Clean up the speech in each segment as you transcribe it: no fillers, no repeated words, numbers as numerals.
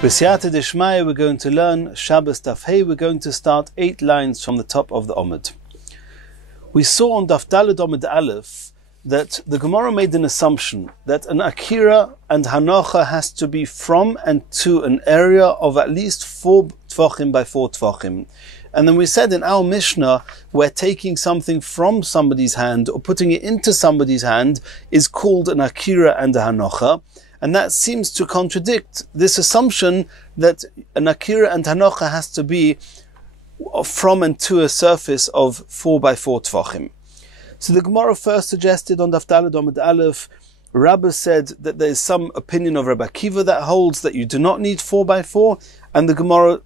B'siyata d'shmaya, we're going to learn Shabbos Daf Hey. We're going to start 8 lines from the top of the Omid. We saw on Daf Daled Omid Aleph that the Gemara made an assumption that an akira and hanocha has to be from and to an area of at least 4 tvachim by 4 tvachim. And then we said in our Mishnah, where taking something from somebody's hand or putting it into somebody's hand is called an akira and a hanocha. And that seems to contradict this assumption that an akira and hanocha has to be from and to a surface of 4 by 4 tvachim. So the Gemara first suggested on Daf Daled Omid Aleph, Rabbah said that there is some opinion of Rabbi Akiva that holds that you do not need 4 by 4, and the Gemara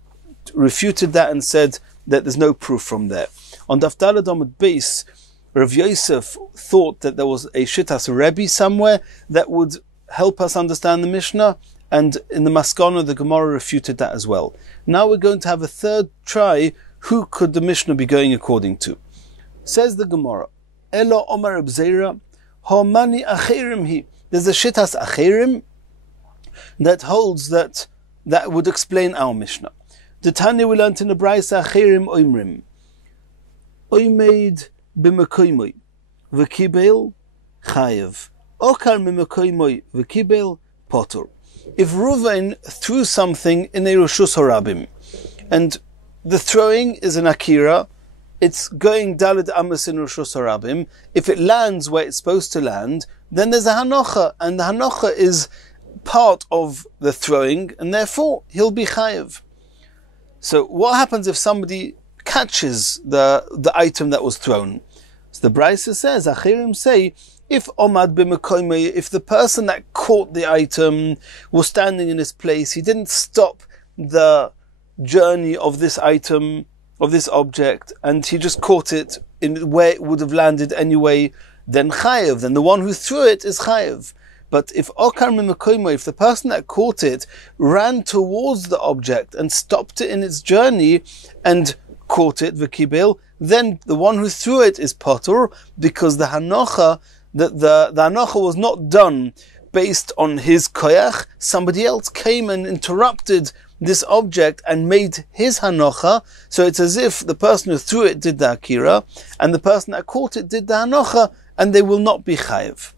refuted that and said that there's no proof from there. On Daf Daled Omid Beis, Rav Yosef thought that there was a Shittas Rebbe somewhere that would help us understand the Mishnah, and in the Maskana the Gemara refuted that as well. Now we're going to have a third try. Who could the Mishnah be going according to? Says the Gemara, Elo Omar Abzeira, Homani Acherim hi. There's a Shittas Acherim that holds that would explain our Mishnah. The Tanya we learned in the Braisa Acherim Oimrim. Oimeid b'mekoymoi, v'kibel chayev. Okar mimekoymoi, v'kibel potur. If Reuven threw something in a Roshus Harabim, and the throwing is an akira, it's going Daled Amos in Roshus Harabim. If it lands where it's supposed to land, then there's a hanocha, and the hanocha is part of the throwing, and therefore he'll be chayev. So what happens if somebody catches the item that was thrown? So the Brisa says, Achirim say, if Omad b'mekoymei, if the person that caught the item was standing in his place, he didn't stop the journey of this item, of this object, and he just caught it in where it would have landed anyway, then chayev, then the one who threw it is chayev. But if okar mimekoymei, if the person that caught it ran towards the object and stopped it in its journey and caught it, v'kibel, then the one who threw it is potur, because the hanocha, the hanocha was not done based on his koyach. Somebody else came and interrupted this object and made his hanocha. So it's as if the person who threw it did the akira, and the person that caught it did the hanocha, and they will not be chayev.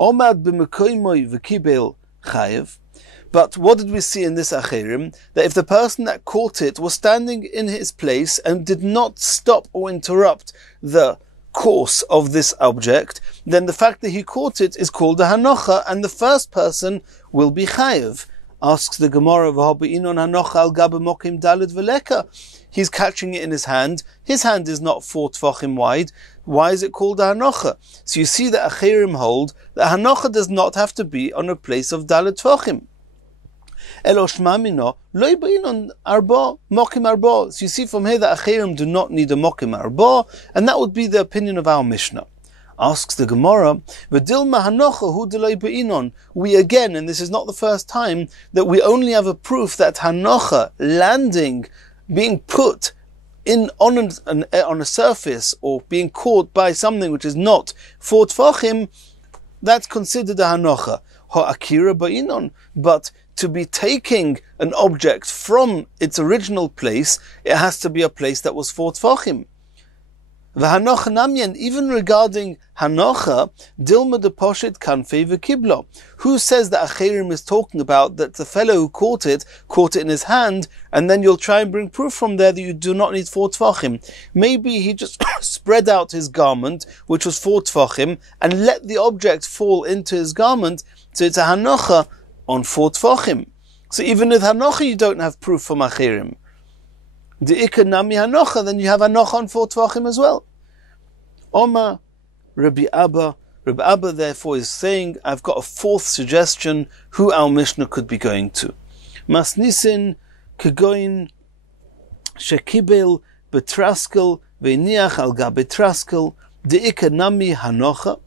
Omad b'mekoymoi v'kibel chayev. But what did we see in this achirim? That if the person that caught it was standing in his place and did not stop or interrupt the course of this object, then the fact that he caught it is called a hanocha, and the first person will be chayev. Asks the Gemara, V'habi'inon hanocha al gabe mokim daled v'leka. He's catching it in his hand. His hand is not 4 tvachim wide. Why is it called a hanocha? So you see that achirim hold that hanocha does not have to be on a place of daled tvachim. Elo shmamino lo yiba'inon arba mokim arba. So you see from here that achirim do not need a mokim arba, and that would be the opinion of our Mishnah. Asks the Gemara, V'dilma hanocha hu de lo yiba'inon. We again, and this is not the first time, that we only have a proof that hanocha, landing, being put in on a surface, or being caught by something which is not 4 tvachim, that's considered a hanocha. Ha'akira ba'inon. But to be taking an object from its original place, it has to be a place that was 4 tvachim. V'hanocha namyan, even regarding hanocha, dilma de poshet kanfei v'kiblo. Who says that achirim is talking about that the fellow who caught it in his hand, and then you'll try and bring proof from there that you do not need 4 tvachim. Maybe he just spread out his garment, which was 4 tvachim, and let the object fall into his garment, so it's a hanocha on 4 tvachim. So even with hanocha you don't have proof from achirim. The ikar nami hanocha, then you have hanocha on 4 tvachim as well. Oma Rabbi Abba therefore is saying, I've got a fourth suggestion who our Mishnah could be going to. Masnisin kegoin shekibel betraskel ve'niach al gab betraskel the ikar nami hanocha,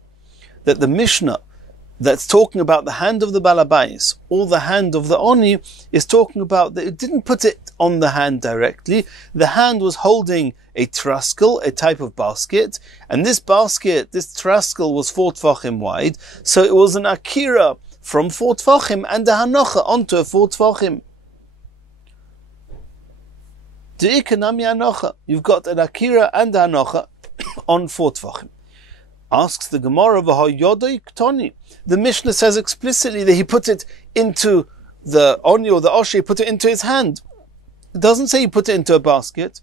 that the Mishnah that's talking about the hand of the balabais or the hand of the oni is talking about that it didn't put it on the hand directly. The hand was holding a traskel, a type of basket, and this basket, this traskel was 4 tvachim wide, so it was an akira from 4 tefachim and the hanocha onto 4 tefachim. You've got an akira and a hanocha on 4 tefachim. Asks the Gemara, the Mishnah says explicitly that he put it into the oni or the oshe, put it into his hand. It doesn't say he put it into a basket.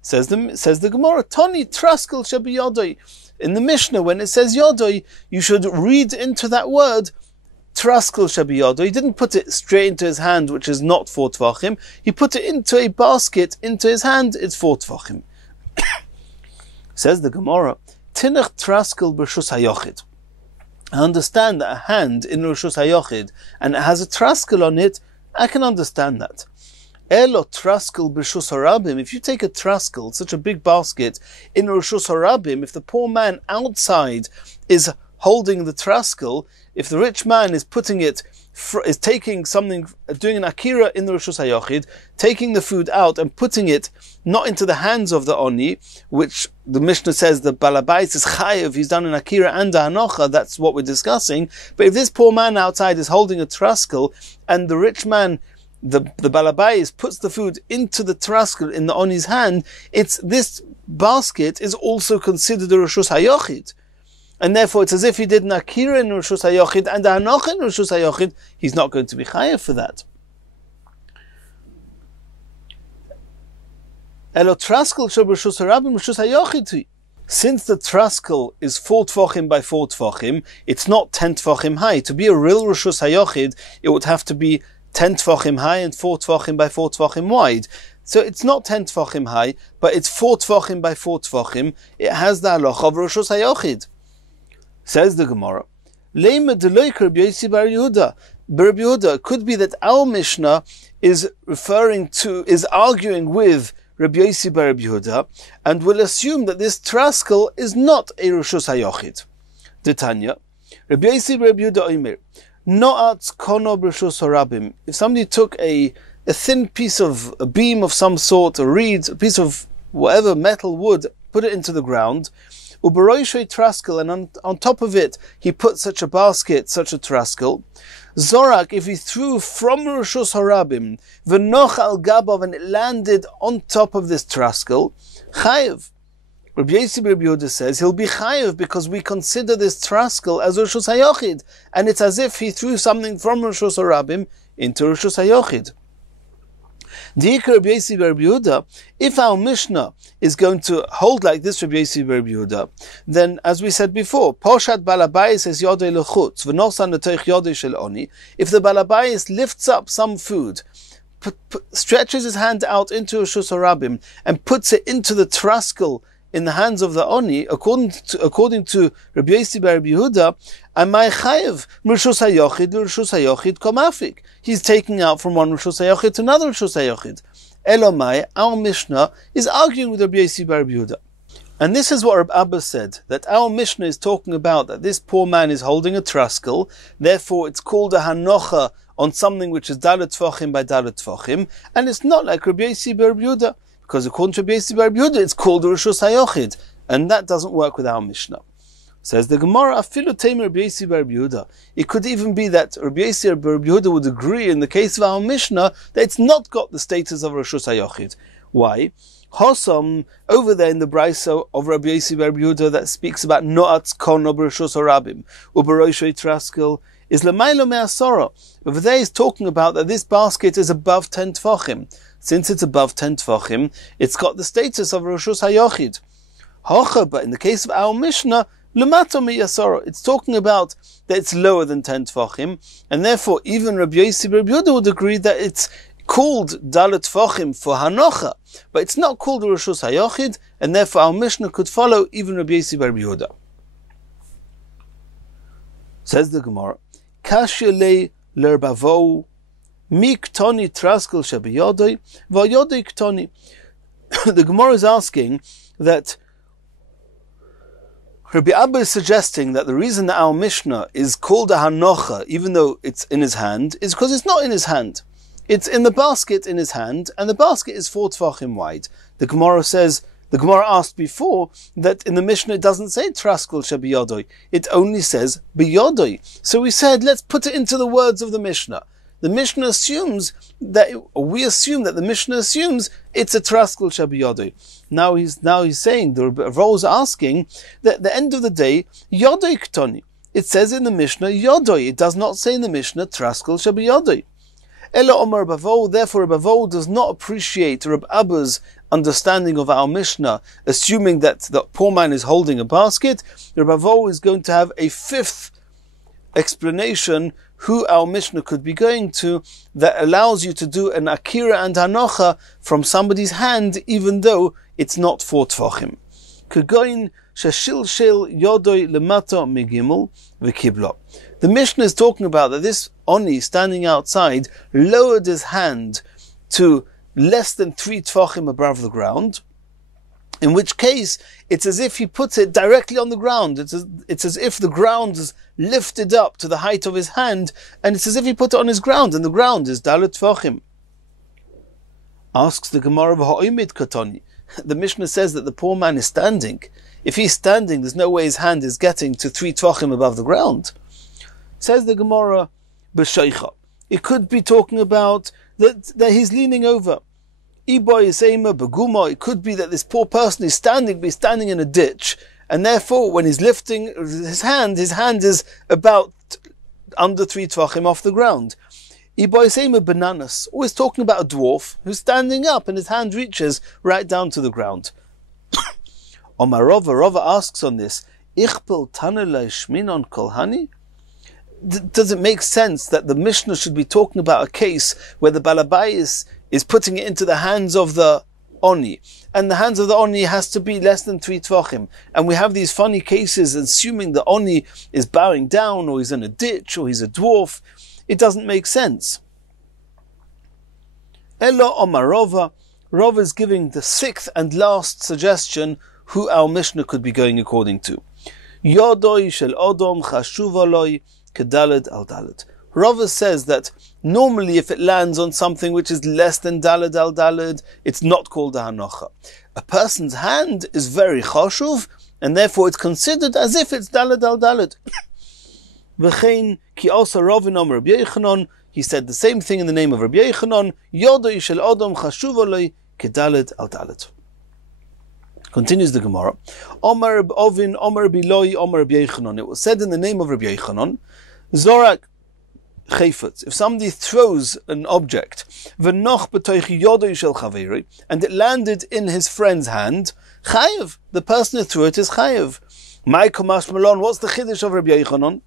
Says the Gemara, Tani traskel shebi yodoi. In the Mishnah, when it says yodoi, you should read into that word traskel shebi yodoi. He didn't put it straight into his hand, which is not 4 tvachim. He put it into a basket, into his hand, it's 4 tvachim. Says the Gemara, Tinach traskel b'rshus hayochid. I understand that a hand in rshus hayochid, and it has a traskel on it, I can understand that. Elo traskel b'rshus harabim. If you take a traskel, such a big basket, in rshus harabim, if the poor man outside is holding the traskel, if the rich man is putting it, is taking something, doing an akira in the rshus hayochid, taking the food out and putting it not into the hands of the oni, which the Mishnah says the balabais is chayev, he's done an akira and a hanocha, that's what we're discussing. But if this poor man outside is holding a traskel and the rich man, the balabais, puts the food into the traskel in the oni's hand, this basket is also considered a rshus hayochid. And therefore it's as if he did an akira in rshus hayochid and a hanocha in rshus hayochid, he's not going to be chayev for that. Since the traskel is 4 tvachim by 4 tvachim, it's not 10 tvachim high. To be a real rshus hayochid, it would have to be 10 tvachim high and 4 tvachim by 4 tvachim wide. So it's not 10 tvachim high, but it's 4 tvachim by 4 tvachim. It has the halacha of rshus hayochid. Says the Gemara, Leima deloiker Rabbi Yossi bar Yehuda. Rabbi Yehuda, could be that our Mishnah is arguing with Rabbi Yossi bar Yehuda, and will assume that this traskel is not a rshus hayochid. Detanya, Rabbi Yossi bar Yehuda omer, no'at kono b'rshus harabim. If somebody took a thin piece of a beam of some sort, a reed, a piece of whatever metal, wood, put it into the ground, uberoishay traskel, and on top of it he put such a basket, such a traskel. Zorak, if he threw from rshus harabim, v'noch al gabav, and it landed on top of this traskel, chayev. Rabbi Yossi bar Yehuda says he'll be chayev because we consider this traskel as rshus hayochid, and it's as if he threw something from rshus harabim into rshus hayochid. Rabbi Yossi bar Yehuda, if our Mishnah is going to hold like this, Rabbi Yossi bar Yehuda, then as we said before, Poshat balabais es yodei lechutz v'nosan letoich yodei shel oni. If the balabais lifts up some food, stretches his hand out into rshus harabim and puts it into the traskel in the hands of the oni, according to Rabbi Yossi bar Yehuda, amay chayev rshus hayochid rshus hayochid komafik. He's taking out from one rshus hayochid to another rshus hayochid. Elomai, our Mishnah is arguing with Rabbi Yossi bar Yehuda, and this is what Rabbi Abba said, that our Mishnah is talking about that this poor man is holding a traskel, therefore it's called a hanocha on something which is dalet tvachim by dalet tvachim, and it's not like Rabbi Yossi bar Yehuda, because according to Rabbi Yossi bar Yehuda, it's called a rshus hayochid, and that doesn't work with our Mishnah. Says the Gemara, afilu teim Rabbi Yossi bar Yehuda. It could even be that Rabbi Yossi bar Yehuda would agree in the case of our Mishnah that it's not got the status of rshus hayochid. Why? Hosam, over there in the brayso of Rabbi Yossi bar Yehuda that speaks about no'at kono b'rshus harabim uberoishay traskel, is l'maylo me'asora. Over there he's talking about that this basket is above 10 tvachim. Since it's above 10 tvachim, it's got the status of rshus hayochid. Hocha, but in the case of our Mishnah, l'mato me'asora, it's talking about that it's lower than 10 tvachim, and therefore even Rabbi Yossi bar Yehuda would agree that it's called dalet tvachim for hanocha, but it's not called rshus hayochid, and therefore our Mishnah could follow even Rabbi Yossi bar Yehuda. Says the Gemara, Kashya le lerbavo mi ktoni traskel shabiyodoi vayodoi ktoni. The Gemara is asking that Rabbi Abba is suggesting that the reason that our Mishnah is called a hanocha, even though it's in his hand, is because it's not in his hand. It's in the basket in his hand, and the basket is 4 tvachim wide. The Gemara says, The Gemara asked before that in the Mishnah it doesn't say traskel shebiyodoi. It only says biyodoi. So we said, let's put it into the words of the Mishnah. The Mishnah assumes that, or we assume that the Mishnah assumes it's a traskel shebiyodoi. Now he's saying, the Rava is asking, that at the end of the day, yodoi ktoni. It says in the Mishnah yodoi. It does not say in the Mishnah traskel shebiyodoi. Ela Omar Bavo, therefore Bavo does not appreciate Reb Abba's understanding of our Mishnah, assuming that the poor man is holding a basket. Reb Bavo is going to have a fifth explanation who our Mishnah could be going to, that allows you to do an akira and hanocha from somebody's hand, even though it's not 4 tvachim. Kegoin sheshilshil yodoi lemato migimel v'kiblo. The Mishnah is talking about that this Oni standing outside lowered his hand to less than 3 tvachim above the ground, in which case it's as if he puts it directly on the ground. It's as if the ground is lifted up to the height of his hand, and it's as if he put it on his ground, and the ground is dalet tvachim. Asks the Gemara, v'ha'omid katoni. The Mishnah says that the poor man is standing. If he's standing, there's no way his hand is getting to 3 tvachim above the ground. Says the Gemara, b'sheicha. It could be talking about that he's leaning over. It could be that this poor person is standing in a ditch, and therefore when he's lifting his hand is about under 3 tvachim off the ground. Bananas, always talking about a dwarf who's standing up and his hand reaches right down to the ground. Omar Rava asks on this, Ichpel tanelei shminon kolhani? Does it make sense that the Mishnah should be talking about a case where the Balabayis is putting it into the hands of the Oni, and the hands of the Oni has to be less than 3 tvachim, and we have these funny cases assuming the Oni is bowing down, or he's in a ditch, or he's a dwarf? It doesn't make sense. Elo Omar Rava is giving the 6th and last suggestion who our Mishnah could be going according to. Yodoi shel odom chashuv aloi kedaled al daled. Rava says that normally if it lands on something which is less than daled al daled, it's not called a hanocha. A person's hand is very chashuv, and therefore it's considered as if it's daled al daled. V'chein ki also Ravin Omer Rabbi Yochanan, he said the same thing in the name of Rabbi Yochanan, Yodoi shel odom chashuv aloi kedaled al daled. Continues the Gemara. Omer Ovin, Omer Biloi, Omer Rabbi Yochanan. It was said in the name of Rabbi Yochanan, Zorak Chayfetz. If somebody throws an object, V'noch b'toich yodoi shel chaveri, and it landed in his friend's hand, Chayev. The person who threw it is Chayev. My Kamash Malon. What's the chiddush of Rabbi Yochanan?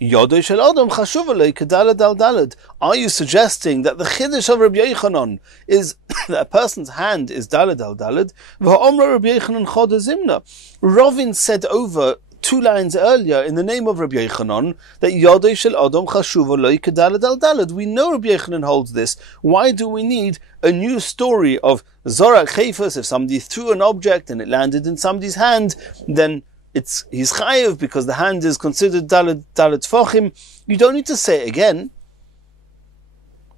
Yodoi shel Adam chashuv alei kedaled al daled. Are you suggesting that the chiddush of Rabbi Yochanan is that a person's hand is daled al daled? V'ha'omra Rabbi Yochanan chod zimna. Ravin said over 2 lines earlier in the name of Rabbi Yochanan that Yodoi shel Adam chashuv alei kedaled al daled. We know Rabbi Yochanan holds this. Why do we need a new story of Zorak Chayfus? If somebody threw an object and it landed in somebody's hand, then he's chayev because the hand is considered dalet tvachim. You don't need to say it again.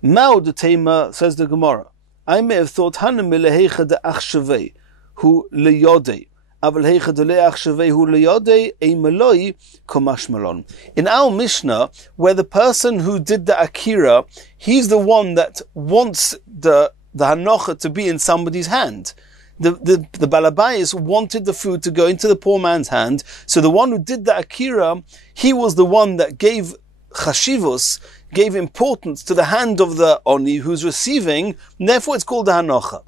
Mao the Tema, says the Gemara, I may have thought Hana milehecha de achshavei hu leyodei, aval hecha de leachshavei hu leyodei a meloi komash malon. In our Mishnah, where the person who did the akira, he's the one that wants the hanocha to be in somebody's hand. The Balabayis wanted the food to go into the poor man's hand, so the one who did the akira, he was the one that gave chashivos, gave importance to the hand of the Oni who's receiving, and therefore it's called the hanocha.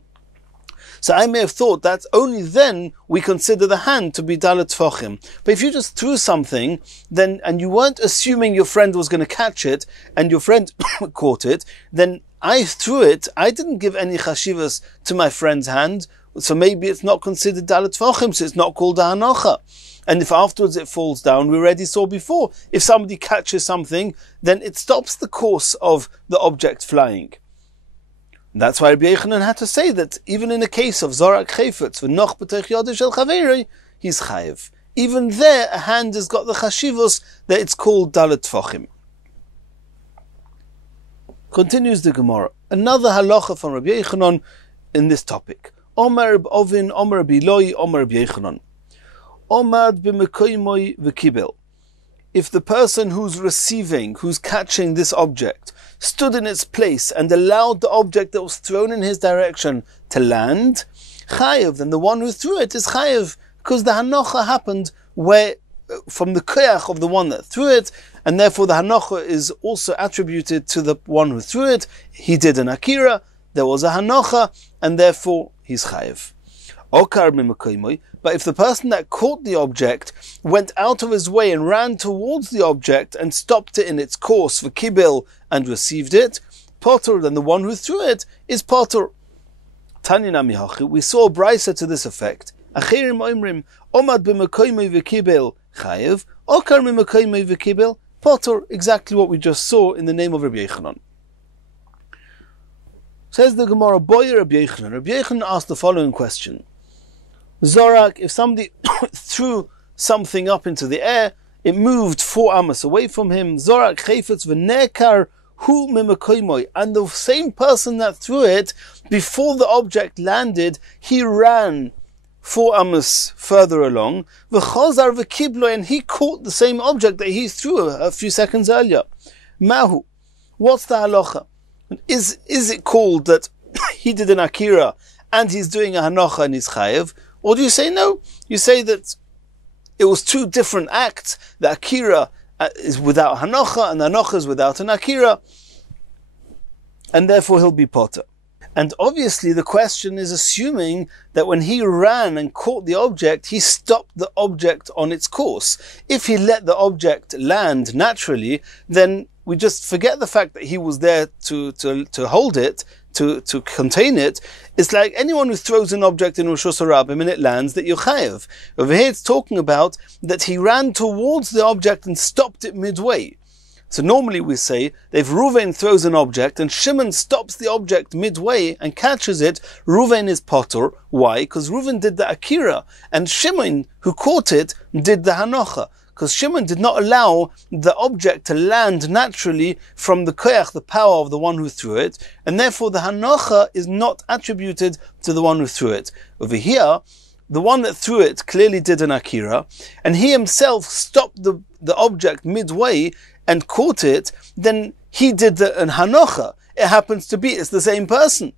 So I may have thought that only then we consider the hand to be dalet tvachim. But if you just threw something, then, and you weren't assuming your friend was going to catch it, and your friend caught it, then I threw it, I didn't give any chashivas to my friend's hand, so maybe it's not considered dalet tvachim, so it's not called a hanocha. And if afterwards it falls down, we already saw before, if somebody catches something, then it stops the course of the object flying. That's why Rabbi Yochanan had to say that even in a case of Zorak Chayfetz, v'noch b'teich yodei shel chaveri, he's chayev. Even there, a hand has got the chashivos that it's called dalet tvachim. Continues the Gemara. Another halacha from Rabbi Yochanan in this topic. Omer b'ovin, Omer b'iloi, Omer b'yechanan. Omad b'mekoymoi v'kibel. If the person who's receiving, who's catching this object, stood in its place and allowed the object that was thrown in his direction to land, chayev, then the one who threw it is chayev, because the hanocha happened where, from the koyach of the one that threw it, and therefore the hanocha is also attributed to the one who threw it. He did an akira, there was a hanocha, and therefore he's chayev. But if the person that caught the object went out of his way and ran towards the object and stopped it in its course for kibel and received it, potter, then the one who threw it is potter. Tanina mihachi, we saw a brisa to this effect. Achirim oimrim, omad b'mekoymei v'kibel chayev, okar b'mekoymei v'kibel potter, exactly what we just saw in the name of Rabbi Yechanan. Says the Gemara, Boyer Rabbi Yechanan. Rabbi Yechanan asked the following question. Zorak, if somebody threw something up into the air, it moved 4 amos away from him. Zorak chayfetz v'nekar hu mimekoymoi, and the same person that threw it, before the object landed, he ran 4 amos further along. V'chazar v'kibloi, and he caught the same object that he threw a few seconds earlier. Mahu, what's the halacha? Is it called that he did an akira and he's doing a hanocha and he's chayev? Or do you say no? You say that it was 2 different acts. The akira is without hanocha and the hanocha is without an akira, and therefore he'll be potter. And obviously the question is assuming that when he ran and caught the object, he stopped the object on its course. If he let the object land naturally, then we just forget the fact that he was there to hold it, to contain it. It's like anyone who throws an object in Rosh Hashanah and it lands, that you're chayev. Over here it's talking about that he ran towards the object and stopped it midway. So normally we say that if Reuven throws an object and Shimon stops the object midway and catches it, Reuven is potter. Why? Because Reuven did the akira, and Shimon, who caught it, did the hanocha. Because Shimon did not allow the object to land naturally from the koyach, the power of the one who threw it, and therefore the hanocha is not attributed to the one who threw it. Over here, the one that threw it clearly did an akira, and he himself stopped the object midway and caught it, then he did an hanocha. It happens to be, it's the same person.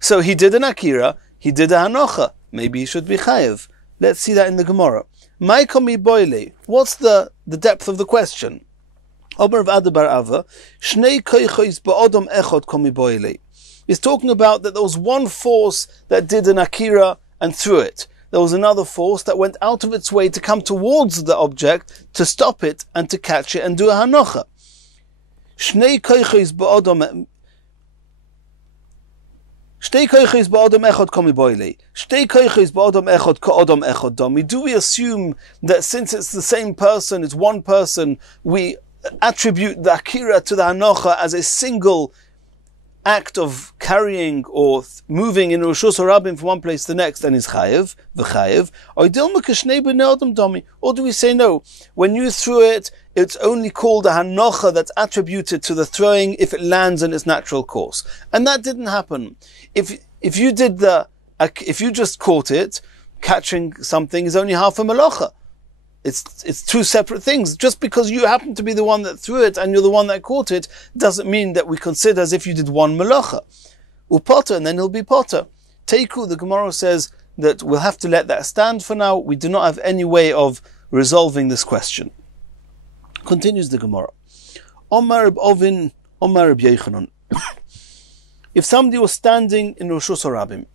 So he did an akira, he did a hanocha. Maybe he should be chayev. Let's see that in the Gemara. What's the depth of the question? He's talking about that there was one force that did an akira and threw it. There was another force that went out of its way to come towards the object, to stop it and to catch it and do a hanocha. Shnei koiches ba'odam echad komi boile. Shtei koiches ba'odam echad ka'odam echad dami. Do we assume that since it's the same person, it's one person, we attribute the akira to the hanocha as a single act of carrying or moving in Rosh Hashanah from one place to the next, and is chayev, v'chayev, or do we say no? When you threw it, it's only called a hanocha that's attributed to the throwing if it lands in its natural course, and that didn't happen. If you just caught it, catching something is only half a malacha. It's 2 separate things. Just because you happen to be the one that threw it and you're the one that caught it, doesn't mean that we consider as if you did one malacha. Potter, and then he'll be potter. Teiku, the Gemara says that we'll have to let that stand for now. We do not have any way of resolving this question. Continues the Gemara. Omar b'ovin, Omar b'yechanan. If somebody was standing in Rosh Hashanah,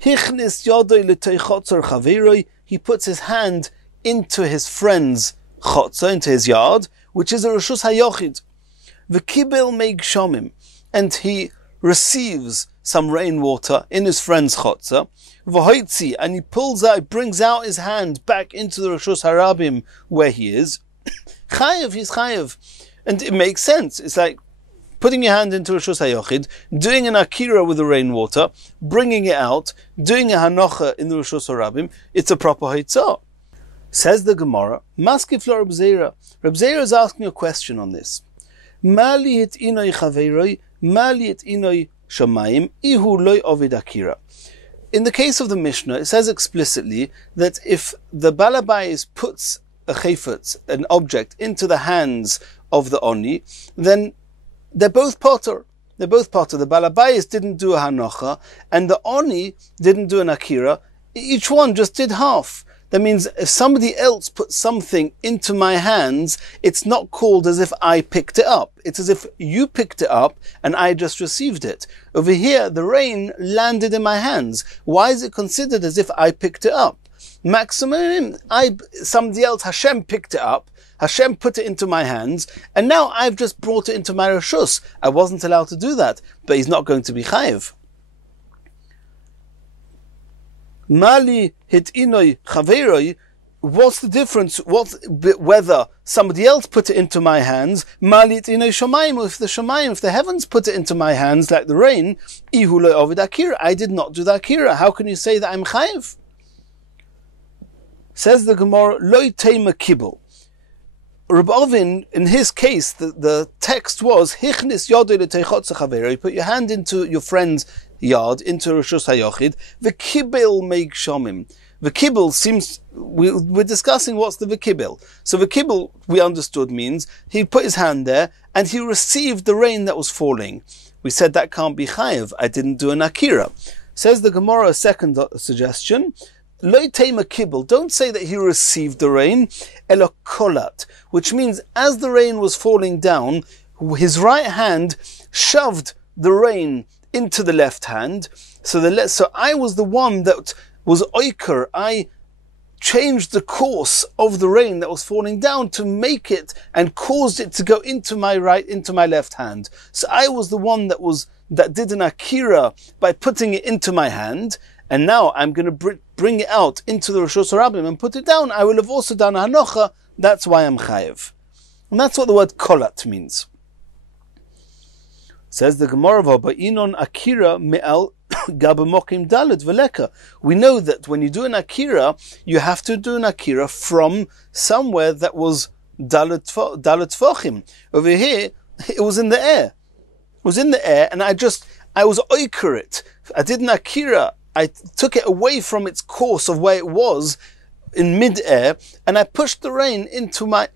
hichnis yodoi l'teichotzar chaveroi, he puts his hand into his friend's chotza, into his yard, which is a reshus hayochid. V'kibel meig shomim, and he receives some rainwater in his friend's chotza. V'hoitzi, and he pulls out, brings out his hand back into the reshus harabim where he is. Chayev, he's chayev, and it makes sense. It's like putting your hand into reshus hayochid, doing an akira with the rainwater, bringing it out, doing a hanocha in the reshus harabim. It's a proper haitzah. Says the Gemara, Maskif lo Reb Zera. Reb Zera is asking a question on this. Mali it inoi chaveroi, mali it inoi shamayim, ihu loy ovid akira. in the case of the Mishnah, it says explicitly that if the balabais puts a chayfetz, an object, into the hands of the oni, then they're both potter. They're both potter. The balabais didn't do a hanocha, and the oni didn't do an akira. Each one just did half. That means if somebody else puts something into my hands, it's not called as if I picked it up. It's as if you picked it up and I just received it. Over here, the rain landed in my hands. Why is it considered as if I picked it up? Maximum, somebody else, Hashem picked it up. Hashem put it into my hands, and now I've just brought it into my reshus. I wasn't allowed to do that, but he's not going to be chayiv. Mali hit inoi chaveroi. What's the difference? Whether somebody else put it into my hands? Mali hit inoi shomayim. If the heavens put it into my hands, like the rain, ihu lo ovid akira. I did not do the akira. How can you say that I'm chayiv? Says the Gemara, lo tema kibul. Reb Ovin, in his case, the text was hichnis yodei leteichotze chaveroi. Put your hand into your friend's yard, into Rishus HaYochid, v'kibel meig shomim. V'kibel seems, we're discussing what's the v'kibel. So v'kibel, we understood, means he put his hand there and he received the rain that was falling. We said that can't be chayiv. I didn't do an akira. Says the Gemara, a second suggestion, lo tema kibel. Don't say that he received the rain, elo kolat, which means as the rain was falling down, his right hand shoved the rain into the left hand, so I was the one that was oiker. I changed the course of the rain that was falling down to make it and caused it to go into my left hand. So I was the one that did an akira by putting it into my hand, and now I'm going to bring it out into the Rishus HaRabim and put it down. I will have also done a hanocha. That's why I'm chayiv, and that's what the word kolat means. Says the Gemara, "Inon akira me'al gabamokim dalet veleka." We know that when you do an akira, you have to do an akira from somewhere that was dalet tfochim. Over here, it was in the air. It was in the air, and I was oiker it. I did an akira. I took it away from its course of where it was in mid-air, and I pushed the rain into my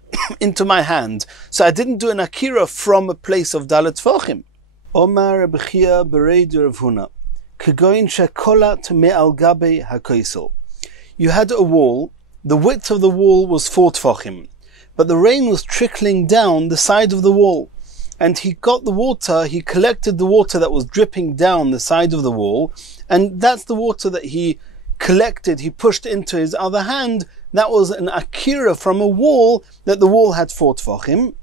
hand. So I didn't do an akira from a place of dalet tfochim. Omar Bechia Bereidu Rav Huna, Kagoin Shekolat Me'al Gabe HaKoisel. You had a wall, the width of the wall was 4 tfachim, but the rain was trickling down the side of the wall, and he collected the water that was dripping down the side of the wall, and that's the water that he collected, he pushed into his other hand. That was an akira from a wall, that the wall had 4 tfachim.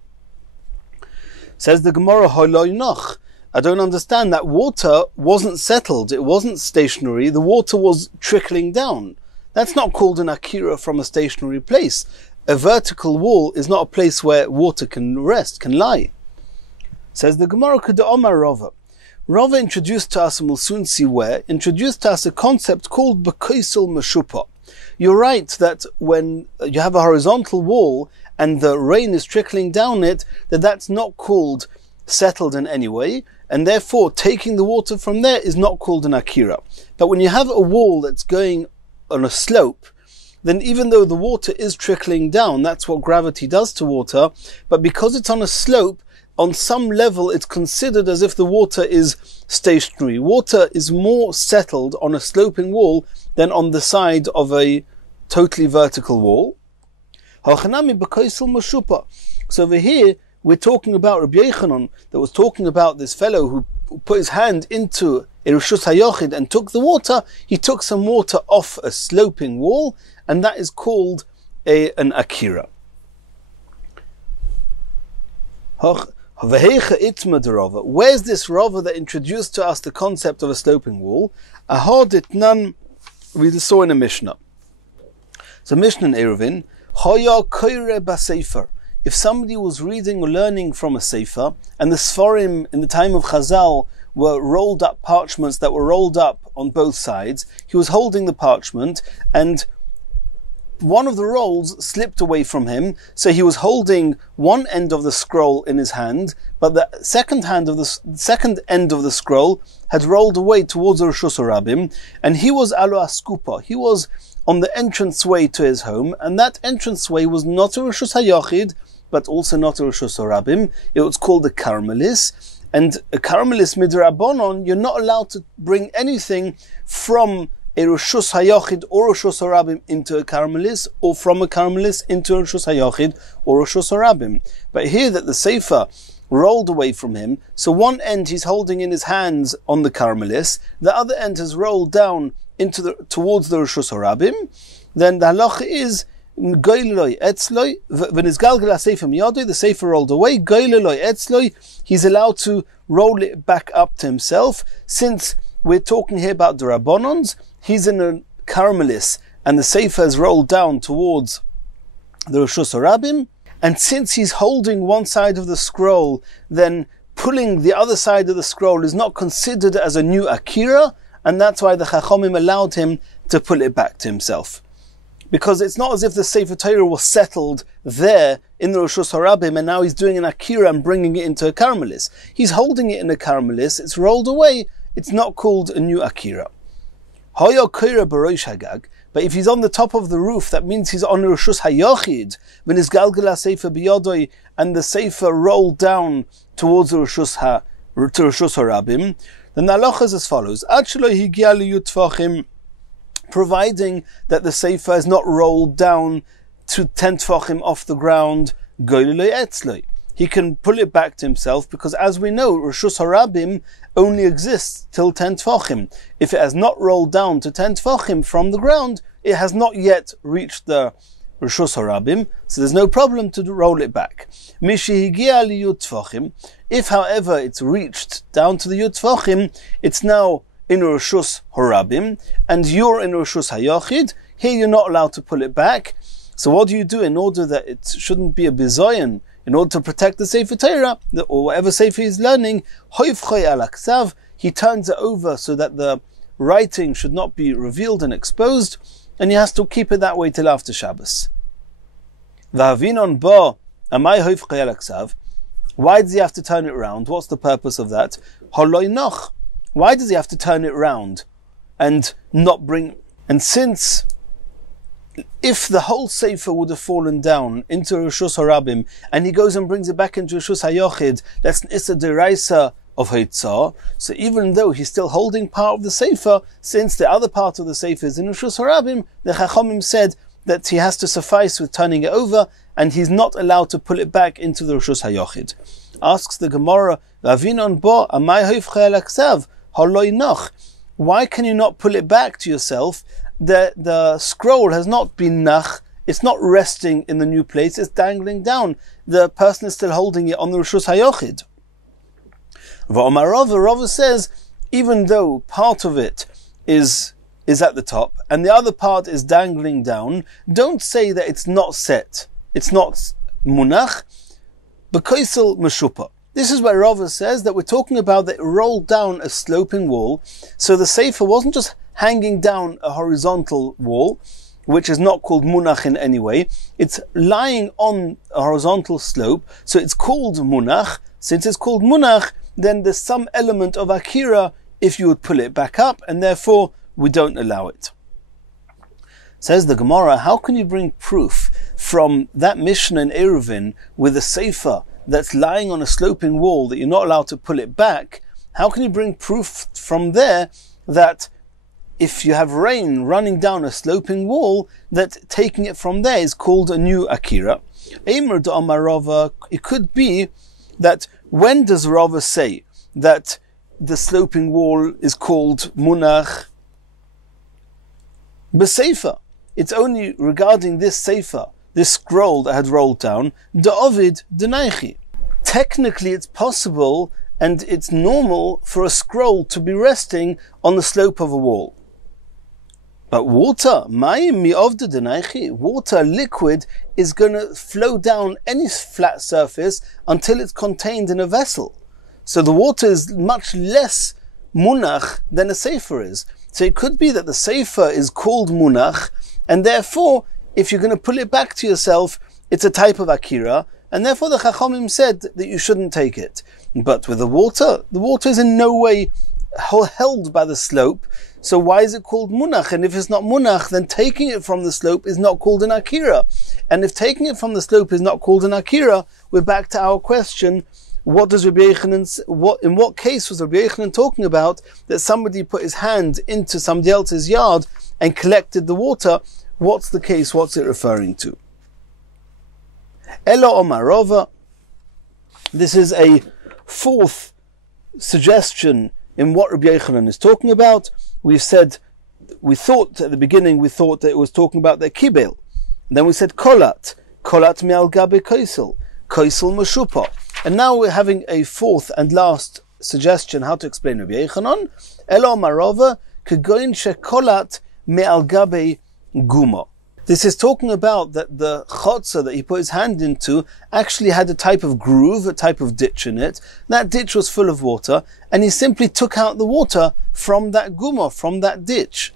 Says the Gemara, Holoi noch. I don't understand. That water wasn't settled. It wasn't stationary. The water was trickling down. That's not called an akira from a stationary place. A vertical wall is not a place where water can rest, can lie. Says the Gemara, Kuda Omar Rava. Rava introduced to us, and we'll soon see where, introduced to us a concept called B'koisel Meshupa. You're right that when you have a horizontal wall and the rain is trickling down it, that's not called settled in any way, and therefore taking the water from there is not called an akira. But when you have a wall that's going on a slope, then even though the water is trickling down, that's what gravity does to water, but because it's on a slope, on some level it's considered as if the water is stationary. Water is more settled on a sloping wall than on the side of a totally vertical wall. So over here, we're talking about Rabbi Yochanan, that was talking about this fellow who put his hand into a Rishus HaYochid and took the water. He took some water off a sloping wall, and that is called an akira. Where's this Rava that introduced to us the concept of a sloping wall? We saw in a Mishnah. So Mishnah in Eruvin, if somebody was reading or learning from a sefer, and the Sforim in the time of Chazal were rolled up parchments that were rolled up on both sides, he was holding the parchment, and one of the rolls slipped away from him, so he was holding one end of the scroll in his hand, but the second end of the scroll had rolled away towards the Reshus Harabim, and he was alo askupa. He was on the entranceway to his home, and that entranceway was not a Reshus Hayochid, but also not a Reshus Harabim. It was called a Karmelis, and a Karmelis midrabanon, you're not allowed to bring anything from a Reshus Hayochid or Reshus Harabim into a Karmelis, or from a Karmelis into a Reshus Hayochid or Reshus Harabim. But here that the Sefer rolled away from him, so one end he's holding in his hands on the Karmelis, the other end has rolled down towards the Reshus Harabim, then the halacha is Goyleloi etzloi, v'nizgalgal ha-sefer miyadoi, the sefer rolled away, Goyleloi etzloi, he's allowed to roll it back up to himself. Since we're talking here about the Rabbonons, he's in a Karmelis, and the sefer has rolled down towards the Reshus Harabim, and since he's holding one side of the scroll, then pulling the other side of the scroll is not considered as a new Akira, and that's why the Chachomim allowed him to pull it back to himself. Because it's not as if the Sefer Torah was settled there in the Reshus Harabim, and now he's doing an Akira and bringing it into a Karmelis. He's holding it in a Karmelis, it's rolled away, it's not called a new Akira. Hoyo Kira Barosh Hagag, but if he's on the top of the roof, that means he's on a Reshus Hayochid, when his Galgala Sefer Biyodoi, and the Sefer rolled down towards the Reshus Harabim, then the halacha is as follows: providing that the sefer is not rolled down to 10 tfachim off the ground, he can pull it back to himself, because as we know, Reshus Harabim only exists till 10 tfachim. If it has not rolled down to 10 tfachim from the ground, it has not yet reached the Reshus Harabim, so there's no problem to roll it back. If, however, it's reached down to the Yud Tvachim, it's now in Reshus Harabim, and you're in Reshus Hayochid, here you're not allowed to pull it back. So what do you do in order that it shouldn't be a bizayon, in order to protect the Sefer Torah, or whatever Sefer he's learning? He turns it over so that the writing should not be revealed and exposed, and he has to keep it that way till after Shabbos. Why does he have to turn it around? What's the purpose of that? Why does he have to turn it around and not bring? And since if the whole sefer would have fallen down into Reshus Harabim, and he goes and brings it back into Reshus Hayochid, that's an Issa Deraisa of Heitzah. So even though he's still holding part of the sefer, since the other part of the sefer is in Reshus Harabim, the Chachomim said that he has to suffice with turning it over, and he's not allowed to pull it back into the Reshus Hayochid. Asks the Gemara, why can you not pull it back to yourself? The scroll has not been nach, it's not resting in the new place, it's dangling down. The person is still holding it on the Reshus Hayochid. Rava says, even though part of it is at the top, and the other part is dangling down, don't say that it's not set. It's not munach, b'koisel meshupa. This is where Rava says that we're talking about that it rolled down a sloping wall, so the sefer wasn't just hanging down a horizontal wall, which is not called munach in any way. It's lying on a horizontal slope, so it's called munach. Since it's called munach, then there's some element of akira if you would pull it back up, and therefore we don't allow it. Says the Gemara, how can you bring proof from that Mishnah in Eruvin with a sefer that's lying on a sloping wall that you're not allowed to pull it back? How can you bring proof from there that if you have rain running down a sloping wall, that taking it from there is called a new akira? It could be that when does Rava say that the sloping wall is called munach? B'sefer. It's only regarding this sefer, this scroll that had rolled down, da'ovid denaichi. Technically it's possible and it's normal for a scroll to be resting on the slope of a wall. But water, mayim mi'ovda denaichi, water, liquid, is going to flow down any flat surface until it's contained in a vessel. So the water is much less munach than a sefer is. So it could be that the sefer is called munach, and therefore if you're going to pull it back to yourself, it's a type of akira, and therefore the Chachamim said that you shouldn't take it. But with the water is in no way held by the slope, so why is it called munach? And if it's not munach, then taking it from the slope is not called an akira. And if taking it from the slope is not called an akira, we're back to our question, in what case was Rabbi Yochanan talking about that somebody put his hand into somebody else's yard and collected the water? What's the case? What's it referring to? Elo Omar Rava. This is a fourth suggestion in what Rabbi Yochanan is talking about. We thought at the beginning that it was talking about the kibel. Then we said kolat me'al gabe koisel mashupa. And now we're having a fourth and last suggestion how to explain Rabbi Yochanan. Elo marova kegoin shekolat me'al gabe guma. This is talking about that the chotzer that he put his hand into actually had a type of groove, a type of ditch in it. That ditch was full of water, and he simply took out the water from that guma, from that ditch.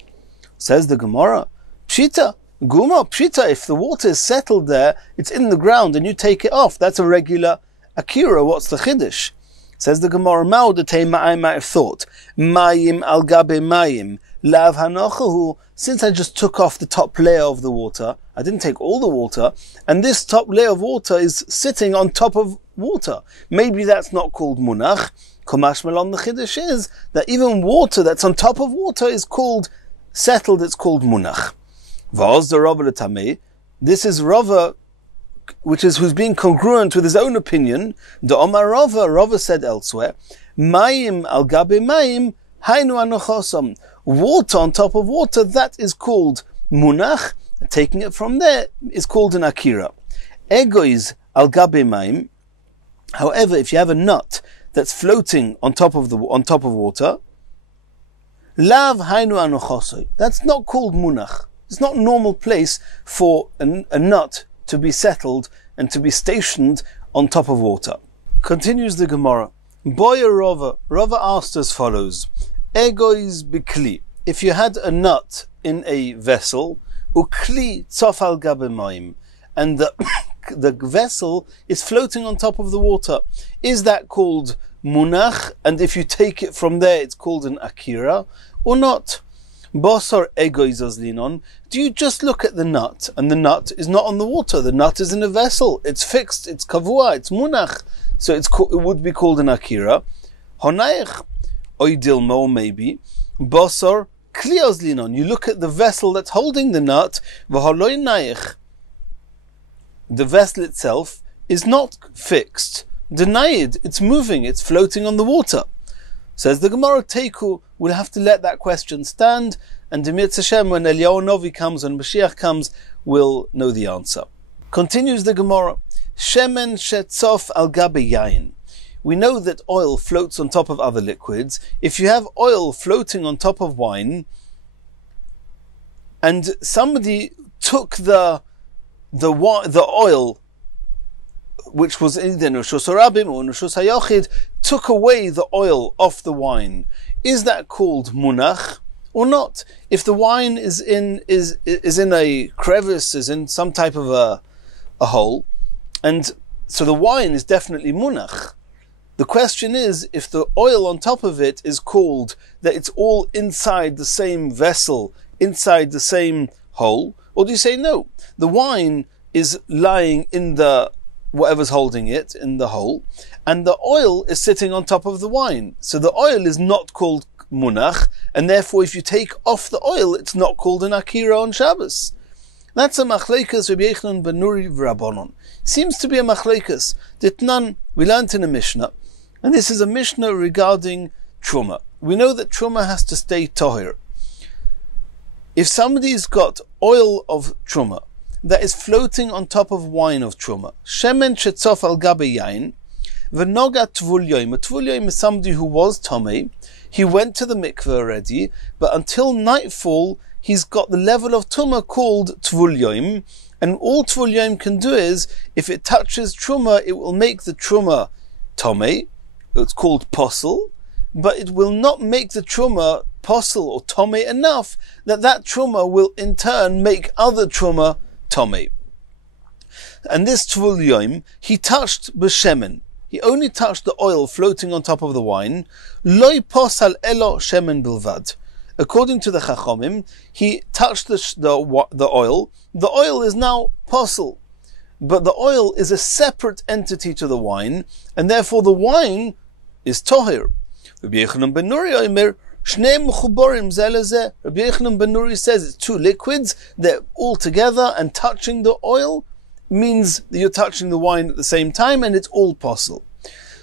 Says the Gemara, pshita, guma, pshita, if the water is settled there, it's in the ground, and you take it off, that's a regular akira. What's the chiddush? Says the Gemara, ma'odetei ma'ay might have thought, mayim al gabe mayim, lav hanochahu, since I just took off the top layer of the water, I didn't take all the water, and this top layer of water is sitting on top of water. Maybe that's not called munach. Komashmal on the chiddush is that even water that's on top of water is called settled, it's called munach. Vaz the Rava l'tamei. This is Rava, who's being congruent with his own opinion. The Omar Rava said elsewhere, mayim al gabe mayim, hainu anochosam. Water on top of water, that is called munach. Taking it from there is called an akira. Egois al gabe mayim. However, if you have a nut that's floating on top of water, lav hainu anochosoi. That's not called munach. It's not a normal place for a nut to be settled and to be stationed on top of water. Continues the Gemara. Boya Rava asked as follows. Egois bikli. If you had a nut in a vessel, ukli tzof al gabe mayim, and the vessel is floating on top of the water, is that called munach? And if you take it from there, it's called an akira, or not? Bosor egois ozlinon. Do you just look at the nut, and the nut is not on the water? The nut is in a vessel. It's fixed. It's kavua. It's munach. So it would be called an akira. Honayich oidilmo maybe. Bosor klios linon. You look at the vessel that's holding the nut. V'holoi nayich. The vessel itself is not fixed. Denied. It's moving. It's floating on the water. Says the Gemara, Teiku, we'll have to let that question stand, and Demir Hashem, when Eliyahu Novi comes and Mashiach comes, we'll know the answer. Continues the Gemara, Shemen shetzof al gabe yain. We know that oil floats on top of other liquids. If you have oil floating on top of wine, and somebody took the oil, which was either Nushus Harabim or Nushus Hayochid, took away the oil off the wine, is that called munach or not? If the wine is in a crevice, is in some type of a hole, and so the wine is definitely munach. The question is, if the oil on top of it is called that it's all inside the same vessel, inside the same hole, or do you say no? The wine is lying in the whatever's holding it in the hole, and the oil is sitting on top of the wine. So the oil is not called munach, and therefore if you take off the oil, it's not called an akira on Shabbos. That's a machleikas Rabbi Yochanan ben Nuri v'Rabbanon. Seems to be a machleikas. Ditnan, we learnt in a Mishnah, and this is a Mishnah regarding truma. We know that truma has to stay tohir. If somebody's got oil of truma that is floating on top of wine of truma, shemen shetzof al gabe yain, v'noga tvul yoim. A tvul yoim is somebody who was tomei. He went to the mikveh already, but until nightfall, he's got the level of tumah called tvul yoim, and all tvul yoim can do is, if it touches truma, it will make the truma tomei. It's called posel, but it will not make the truma posel or tomei enough that truma will in turn make other truma Tomei. And this Tvul Yom, he touched b'shemen. He only touched the oil floating on top of the wine. Loi posal elo shemen bilvad. According to the Chachomim, he touched the oil. The oil is now posel, but the oil is a separate entity to the wine, and therefore the wine is tohir. Rabbi Yochanan ben Nuri omer, shnei mechuborim zeh lezeh. Rabbi Yochanan ben Nuri says it's two liquids, they're all together, and touching the oil means that you're touching the wine at the same time, and it's all posel.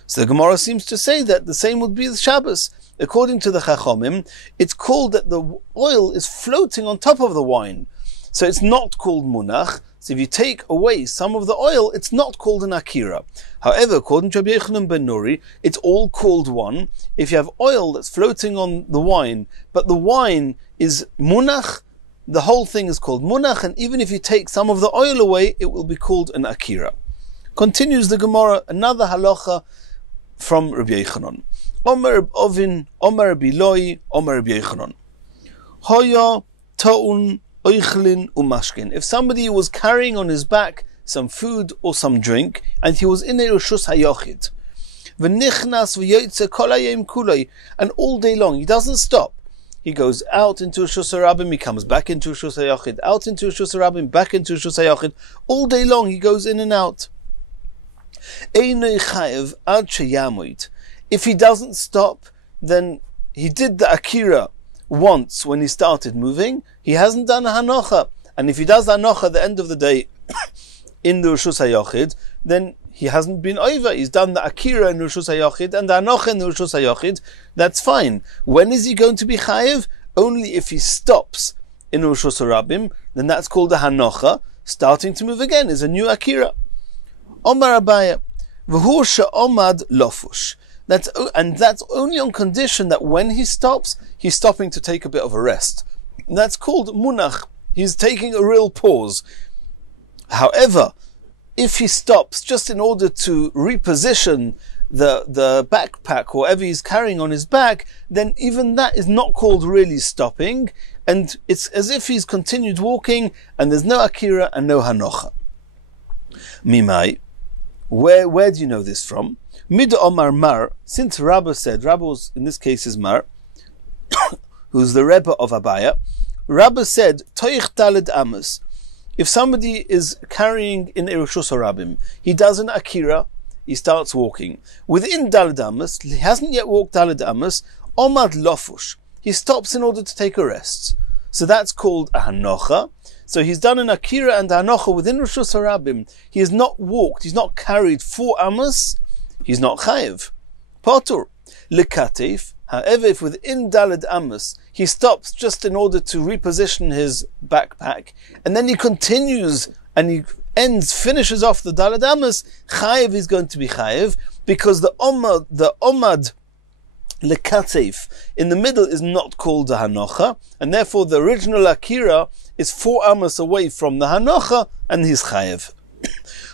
So the Gemara seems to say that the same would be the Shabbos. According to the Chachomim, it's called that the oil is floating on top of the wine. So it's not called munach. So if you take away some of the oil, it's not called an akira. However, according to Rabbi Yochanan ben Nuri, it's all called one. If you have oil that's floating on the wine, but the wine is munach, the whole thing is called munach, and even if you take some of the oil away, it will be called an akira. Continues the Gemara, another halacha from Rabbi Yochanan. Omer Ovin, Omer Biloi, Omer Rabbi Yochanan. Hoya ta'un oichlin umashkin. If somebody was carrying on his back some food or some drink, and he was in a reshus hayochid, v'nichnas v'yotze kol hayom kuloi, and all day long he doesn't stop. He goes out into reshus harabim, he comes back into reshus hayochid, out into reshus harabim, back into reshus hayochid. All day long he goes in and out. Einoi chayev ad sheyamoid. If he doesn't stop, then he did the akira once when he started moving. He hasn't done a hanocha. And if he does the hanocha at the end of the day in the Reshus HaYochid, then he hasn't been over. He's done the akira in Reshus HaYochid and the hanocha in the Reshus HaYochid. That's fine. When is he going to be chayev? Only if he stops in Reshus HaRabim, then that's called a hanocha. Starting to move again is a new akira. Omar Abaya, v'hu she'omad lofush. That's only on condition that when he stops, he's stopping to take a bit of a rest. And that's called munach. He's taking a real pause. However, if he stops just in order to reposition the backpack or whatever he's carrying on his back, then even that is not called really stopping, and it's as if he's continued walking, and there's no akira and no hanocha. Mimai, where do you know this from? Mid Omar Mar, since Rabba said, Rabba was, in this case is Mar, who's the Rebbe of Abaya, Rabba said, Toich Daled Amos. If somebody is carrying in Erushus Harabim, he does an Akira, he starts walking. Within Daled Amos, he hasn't yet walked Daled Amos, Omad Lofush. He stops in order to take a rest. So that's called a Hanocha. So he's done an Akira and a Hanocha within Erushus Harabim. He has not walked, he's not carried 4 Amos, he's not chayiv. Patur. Lekatif. However, if within Daled Amos he stops just in order to reposition his backpack, and then he continues and he finishes off the Daled Amos, chayiv is going to be chayiv, because the omad lekatif in the middle is not called a hanocha, and therefore the original akira is 4 amos away from the hanocha, and he's chayiv.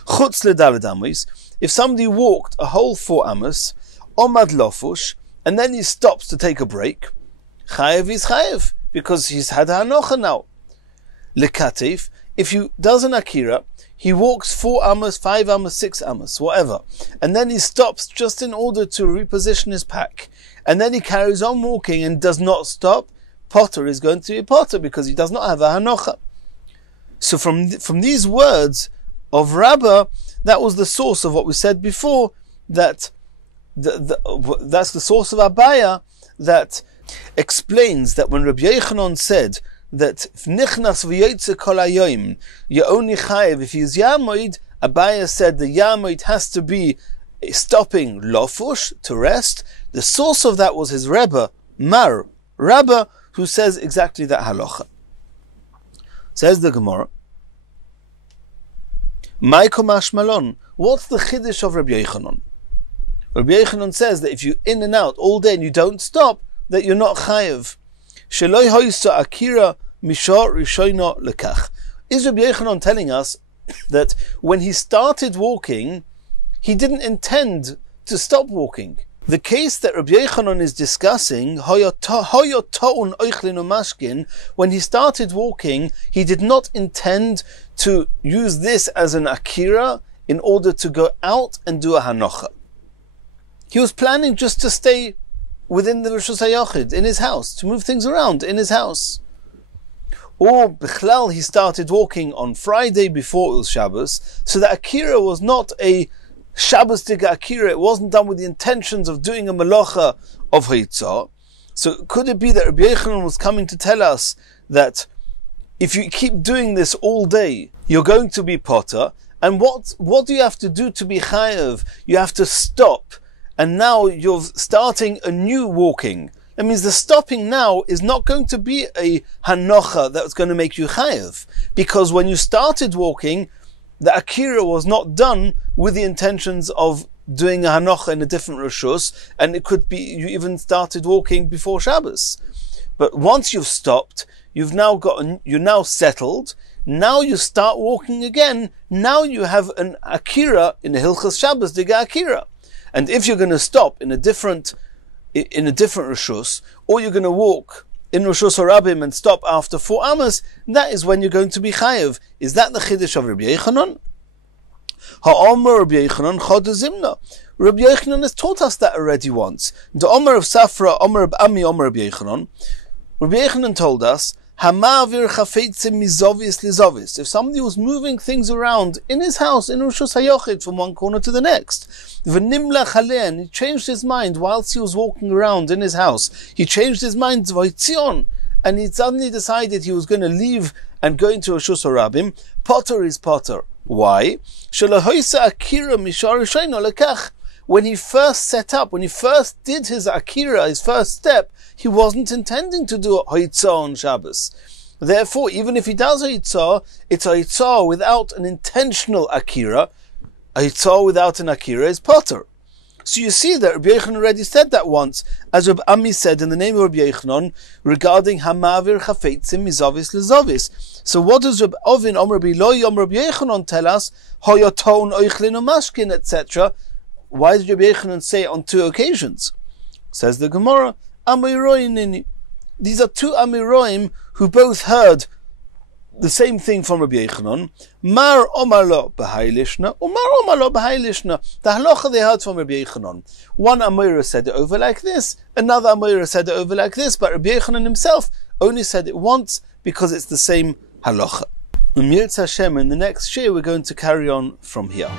Chutz le-Daled Amos. If somebody walked a whole 4 amos, omad lofush, and then he stops to take a break, chayev is chayev, because he's had a hanocha now. Lekatif, if he does an akira, he walks 4 amos, 5 amos, 6 amos, whatever, and then he stops just in order to reposition his pack, and then he carries on walking and does not stop, potter is going to be potter, because he does not have a hanocha. So from these words of Rabbah, that was the source of what we said before, that that's the source of Abaya, that explains that when Rabbi Yochanan said that if nichnas v'yotze kol hayom, you're only chayev if he's yamoid, Abaya said the yamoid has to be stopping lofush, to rest. The source of that was his Rebbe, Mar, Rabbah, who says exactly that halacha. Says the Gemara, Maikomash Malon, what's the chiddush of Rabbi Yochanan? Rabbi Yochanan says that if you're in and out all day and you don't stop, that you're not chayev. Sheloi hoysa akira mishor rishoino lekach. Is Rabbi Yochanan telling us that when he started walking, he didn't intend to stop walking? The case that Rabbi Yochanan is discussing, when he started walking, he did not intend to use this as an akira in order to go out and do a hanocha. He was planning just to stay within the Rishus HaYachid, in his house, to move things around in his house. Or, Bichlal, he started walking on Friday before it was Shabbos, so the akira was not a Shabbos Diga Akira, it wasn't done with the intentions of doing a malacha of Haitzah. So could it be that Rabbi Yochanan was coming to tell us that if you keep doing this all day, you're going to be potter, and what do you have to do to be chayav? You have to stop, and now you're starting a new walking. That means the stopping now is not going to be a hanocha that's going to make you chayav, because when you started walking, the akira was not done with the intentions of doing a hanocha in a different rishus, and it could be you even started walking before Shabbos. But once you've stopped, you're now settled. Now you start walking again. Now you have an akira in a hilchas Shabbos diga akira. And if you're going to stop in a different rishus, or you're going to walk in Rishus Harabim and stop after 4 amas, that is when you're going to be chayev. Is that the chiddush of Rabbi Yochanan? Ha'omer Rabbi Yochanan chod zimna. Rabbi Yochanan has taught us that already once. The Omer of Safra, Omer of Ami, Omer Rabbi Yochanan. Rabbi Yochanan told us, Hamavir chafetzim mizovis lizovis. If somebody was moving things around in his house, in Rishus HaYachid, from one corner to the next, v'nimlach aleh, and he changed his mind whilst he was walking around in his house. He changed his mind, v'itzion, and he suddenly decided he was going to leave and go into Rishus Harabim. Potter is potter. Why? Shalahoisa akira mishar rishayno lekach. When he first set up, when he first did his akira, his first step, he wasn't intending to do a haitzah on Shabbos. Therefore, even if he does haitzah, it's a haitzah without an intentional akira. A haitzah without an akira is potter. So you see that Rabbi Yochanan already said that once, as Rabbi Ami said in the name of Rabbi Yochanan, regarding hamavir chafetzim mizavis lezavis. So what does Rabbi Ovin, Omer Rabbi Loi, Omer Rabbi Yochanan tell us? Hoyoton oichlin umashkin, etc. Why did Rabbi Yochanan say on 2 occasions? Says the Gemara, Amiroim. These are 2 Amiroim who both heard the same thing from Rabbi Yochanan. Mar Omar lo b'haylishna, Umar Omar lo b'haylishna. The halacha they heard from Rabbi Yochanan. One Amira said it over like this, another Amira said it over like this, but Rabbi Yochanan himself only said it once because it's the same halacha. In the next shir we're going to carry on from here.